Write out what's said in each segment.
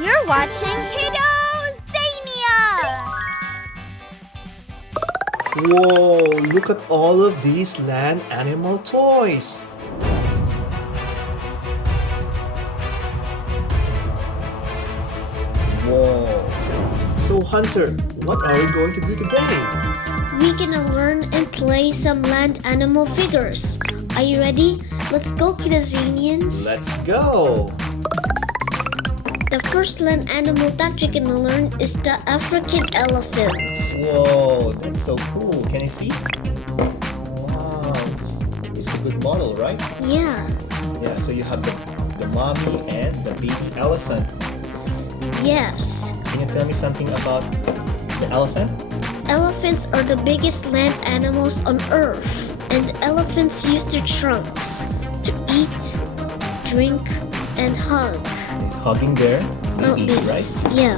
You're watching Kiddozania! Whoa, look at all of these land animal toys. Whoa. So Hunter, what are we going to do today? We're gonna learn and play some land animal figures. Are you ready? Let's go, Kiddozanians. Let's go. The first land animal that you're gonna learn is the African elephant. Whoa, that's so cool. Can you see? Wow, it's a good model, right? Yeah. Yeah, so you have the mommy and the baby elephant. Yes. Can you tell me something about the elephant? Elephants are the biggest land animals on Earth, and elephants use their trunks to eat, drink, and hug. Hugging their babies, right? Yeah.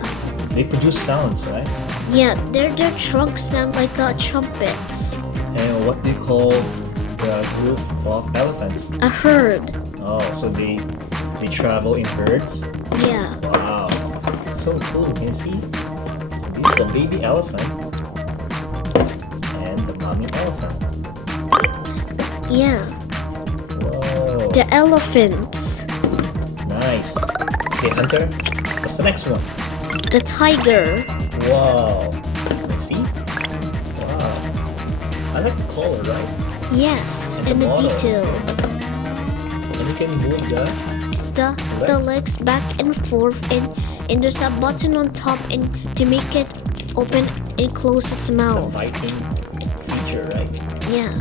They produce sounds, right? Yeah, their trunks sound like trumpets. And what do you call the group of elephants? A herd. Oh, so they travel in herds? Yeah. Wow, so cool. Can you see? This is the baby elephant and the mommy elephant. Yeah. Whoa, The elephants. nice. Okay, Hunter, what's the next one? The tiger. Wow, let's see. Wow, I like the color, right? Yes, And and the the model. detail. And you can move The legs back and forth, and there's a button on top and to make it open and close its some mouth. biting feature, right? Yeah.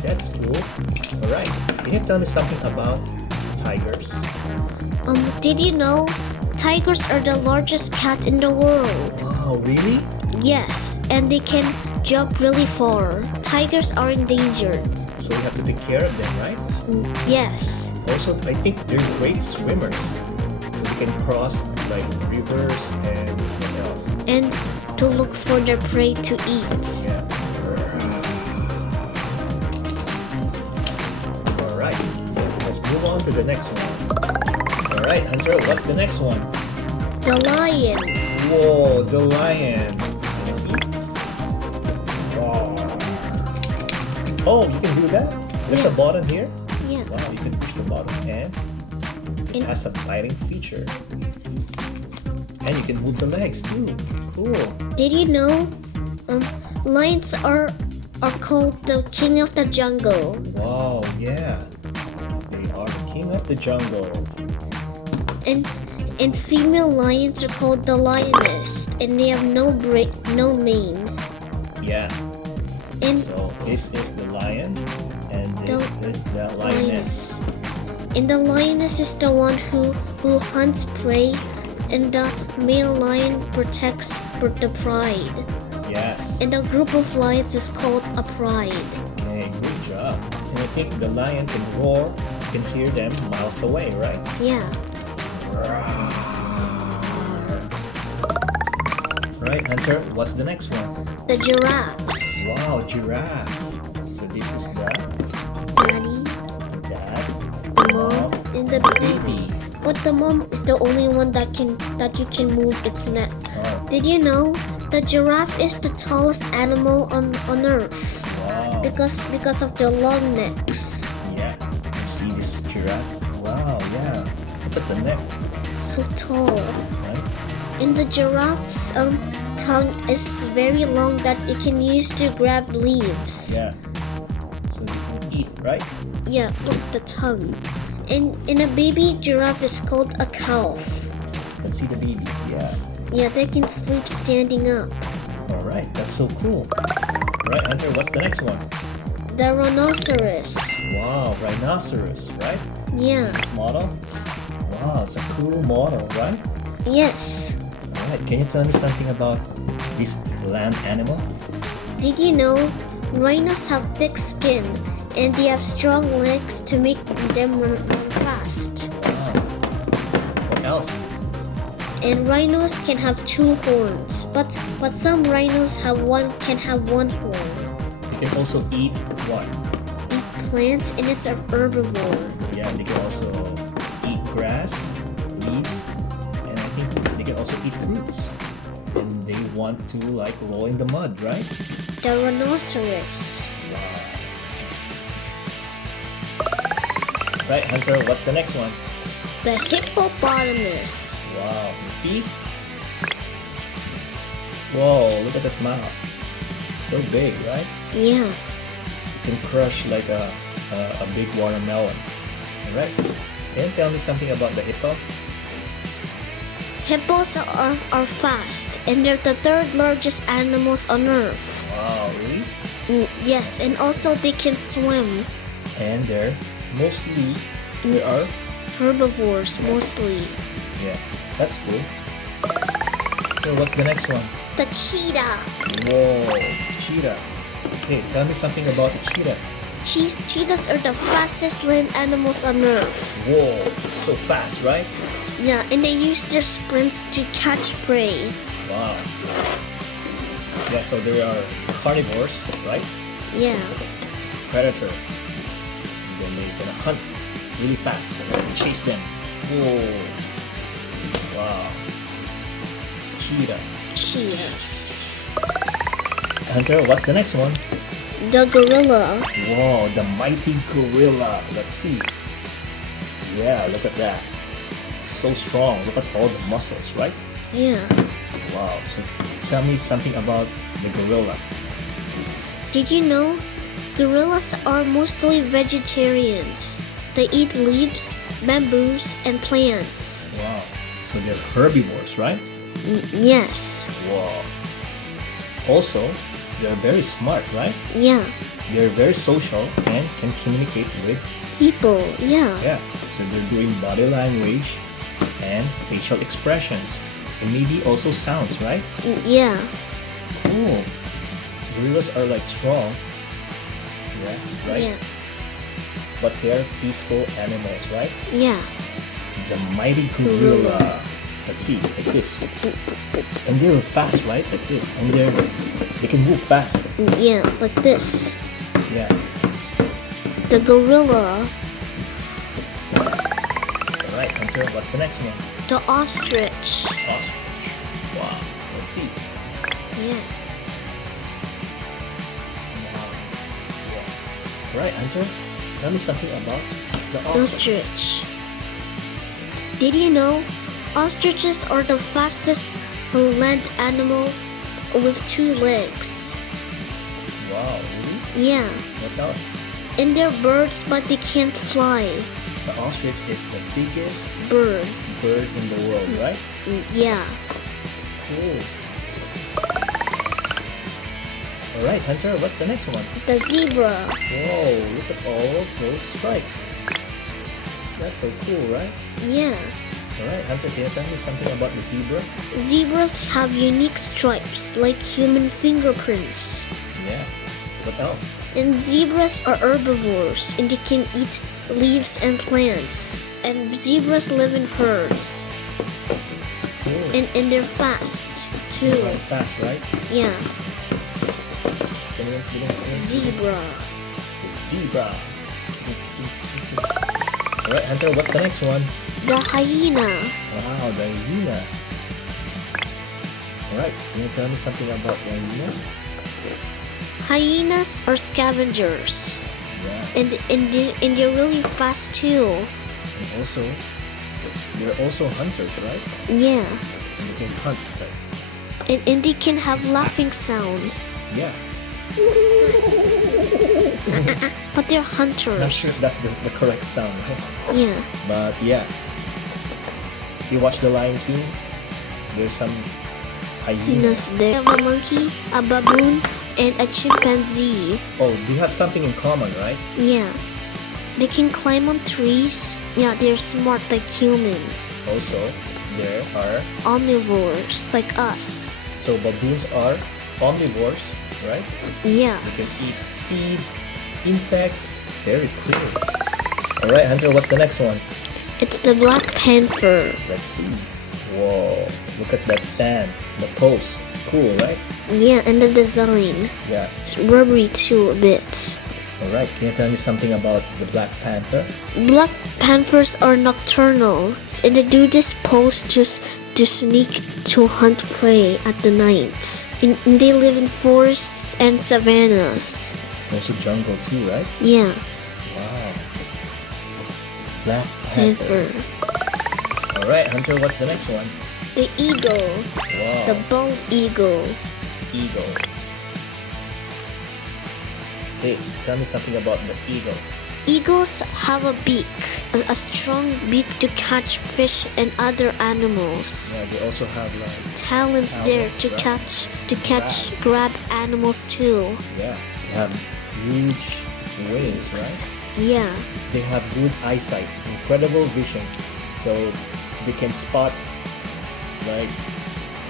That's cool. All right, can you tell me something about tigers? Did you know tigers are the largest cat in the world? Wow, really? Yes, and they can jump really far. Tigers are endangered. So we have to take care of them, right? Yes. Also, I think they're great swimmers. So they can cross like rivers and what else? And to look for their prey to eat. Yeah. All right. Let's move on to the next one. All right, Hunter, what's the next one? The lion. Whoa, the lion. Can you see? Wow. Oh, you can do that? There's a button here? Yeah. Wow, you can push the button and it has a biting feature. And you can move the legs too. Cool. Did you know lions are called the king of the jungle? Wow, yeah. They are the king of the jungle. And female lions are called the lioness, and they have no mane. Yeah. And So this is the lion and this is the lioness. And the lioness is the one who hunts prey, and the male lion protects the pride. Yes. And a group of lions is called a pride. Okay, good job. And I think the lion can roar. You can hear them miles away, right? Yeah. Right, Hunter, what's the next one? The giraffes. Wow, giraffe. So this is the Daddy, dad, the mom, and the baby. baby. But the mom is the only one that you can move its neck. Oh, Did you know the giraffe is the tallest animal on Earth wow. because of their long necks? Yeah, you see this giraffe? Wow, yeah. Look at the neck, So tall. right? And the giraffe's tongue is very long that it can use to grab leaves. Yeah. So they can eat, right? Yeah, look the tongue. And a baby giraffe is called a calf. Let's see the baby. Yeah. Yeah, they can sleep standing up. All right, that's so cool. All right, Hunter, what's the next one? The rhinoceros. Wow, rhinoceros, right? Yeah. This model? Wow, it's a cool model, right? Yes. All right, can you tell me something about this land animal? Did you know rhinos have thick skin and they have strong legs to make them run fast? Wow. What else? And rhinos can have two horns, but some rhinos can have one horn. They can also eat what? Eat plants, and it's an herbivore. Yeah, they can also eat grass, leaves, and I think want to like roll in the mud, right? The rhinoceros. Right, Hunter, what's the next one? The hippopotamus. Wow, you see? Whoa, look at that mouth. So big, right? Yeah. You can crush like a big watermelon. Alright, can you tell me something about the hippo? Hippos are fast, and they're the third largest animals on Earth. Wow, really? Yes, and also they can swim. And they are, Herbivores mostly. yeah, that's cool. So what's the next one? The cheetah. Whoa, cheetah. Okay, tell me something about the cheetah. Cheetahs are the fastest land animals on Earth. Whoa, so fast, right? Yeah, and they use their sprints to catch prey. Wow. Yeah, so they are carnivores, right? Yeah. Predator. And then they're gonna hunt really fast and chase them. Whoa. Wow. Cheetah. Cheetahs. Hunter, what's the next one? The gorilla. Whoa, the mighty gorilla. Let's see. Yeah, look at that. So strong. Look at all the muscles, right? Yeah. Wow. So tell me something about the gorilla. Did you know? Gorillas are mostly vegetarians. They eat leaves, bamboos, and plants. Wow. So they're herbivores, right? Yes. Wow. Also, they're very smart, right? Yeah. They're very social and can communicate with, People. Yeah. yeah. So they're doing body language and facial expressions. And maybe also sounds, right? Yeah. Cool. Gorillas are like strong. Yeah, right? Yeah. But they're peaceful animals, right? Yeah. The mighty gorilla. Let's see, like this. And they're fast, right? Like this. And they can move fast. Yeah, like this. Yeah. The gorilla. Alright, Hunter, what's the next one? The ostrich. Ostrich. Wow. Let's see. Yeah. Wow. Yeah. Alright, Hunter, tell me something about the ostrich. Ostrich. Did you know ostriches are the fastest land animal with 2 legs? Wow, really? Yeah. What else? And they're birds, but they can't fly. The ostrich is the biggest Bird. bird in the world, right? Yeah. Cool. Alright, Hunter, what's the next one? The zebra. Whoa, look at all of those stripes. That's so cool, right? Yeah. Alright, Hunter, can you tell me something about the zebra? Zebras have unique stripes like human fingerprints. Yeah. What else? And zebras are herbivores and they can eat leaves and plants. And zebras live in herds. Cool. And they're fast too. They're fast, right? Yeah. Zebra. Zebra. The zebra. Alright, Hunter, what's the next one? The hyena. Wow, the hyena. Alright, can you tell me something about the hyena? Hyenas are scavengers. Yeah. And they're really fast too. And also, they're also hunters, right? Yeah. And they can hunt, right? And they can have laughing sounds. Yeah. But they're hunters. Not sure if that's the correct sound, right? Yeah. But yeah. If you watch The Lion King, there's some hyenas. Hyenas there. We have a monkey, a baboon, and a chimpanzee. Oh, they have something in common, right? Yeah. They can climb on trees. Yeah, they're smart like humans. Also, there are... Omnivores like us. So baboons are omnivores, right? Yeah. They can eat seeds, insects. Very cool. Alright, Hunter, what's the next one? It's the black panther. Let's see. Whoa, look at that stand. The pose. It's cool, right? Yeah, and the design. Yeah. It's rubbery too a bit. Alright, can you tell me something about the Black Panther? Black panthers are nocturnal, and they do this pose just to sneak to hunt prey at the night. And they live in forests and savannas. Also jungle too, right? Yeah, Wow. Black panther. panther. Alright, Hunter, what's the next one? The eagle. Wow. The bald eagle. Eagle. Hey, tell me something about the eagle. Eagles have a beak, a strong beak to catch fish and other animals. Yeah, they also have like Talents there talons, to right? grab animals too. Yeah, they have huge wings, right? Yeah, They have good eyesight, incredible vision, so they can spot like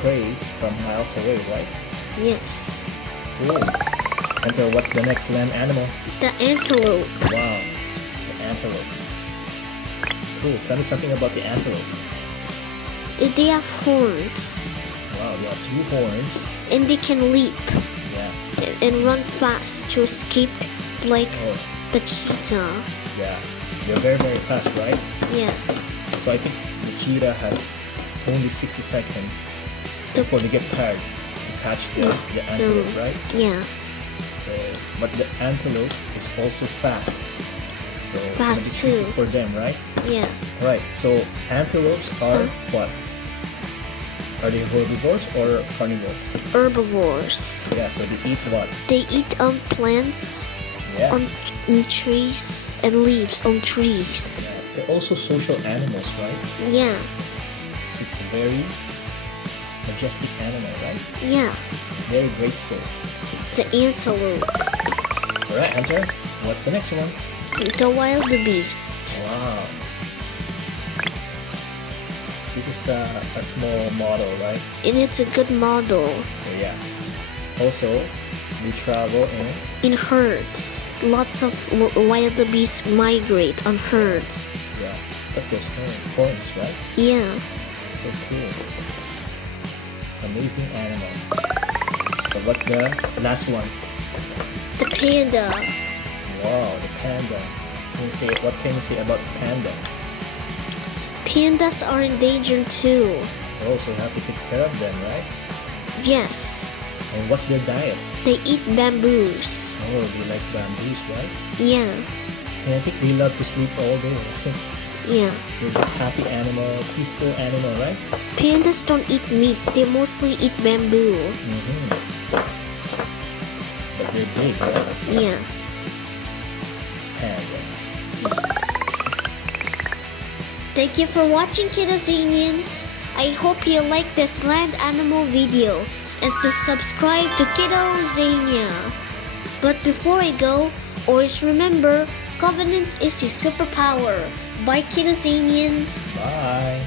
prey from miles away, right? yes. Cool. Hunter, what's the next land animal? The antelope. Wow, the antelope. Cool. Tell me something about the antelope. They have horns Wow, they have 2 horns. and they can leap Yeah. and run fast to escape like Oh, the cheetah. yeah. They're very, very fast, right? Yeah, So I think the cheetah has only 60 seconds To- before they get tired to catch the antelope, right? yeah, So, but the antelope is also fast. So it's Fast gonna be tricky too. for them, right? yeah. Right. So antelopes are what? Are they herbivores or carnivores? Herbivores. Yeah. So they eat what? They eat plants Yeah. on trees and leaves on trees. Yeah. They're also social animals, right? Yeah, It's a very majestic animal, right? yeah. It's very graceful. The antelope. All right, Hunter. What's the next one? The wildebeest. Wow. This is a small model, right? And it's a good model. So, yeah. Also, they travel in In herds. Lots of wildebeest migrate on herds. yeah. Look at those horns, right? Yeah. So cool. Amazing animal. But what's the last one? The panda. Wow, the panda. What can you say about the panda? Pandas are endangered too. Oh, so you have to take care of them, right? Yes. And what's their diet? They eat bamboos. Oh, they like bamboos, right? Yeah. And I think they love to sleep all day, right? Yeah. They're just happy animal, peaceful animal, right? Pandas don't eat meat. They mostly eat bamboo. Mm-hmm. But they're big, right? Yeah. Panda. Thank you for watching, Kiddozanians. I hope you like this land animal video and to subscribe to Kiddozania. But before I go, always remember, confidence is your superpower. Bye, Kiddozanians. Bye.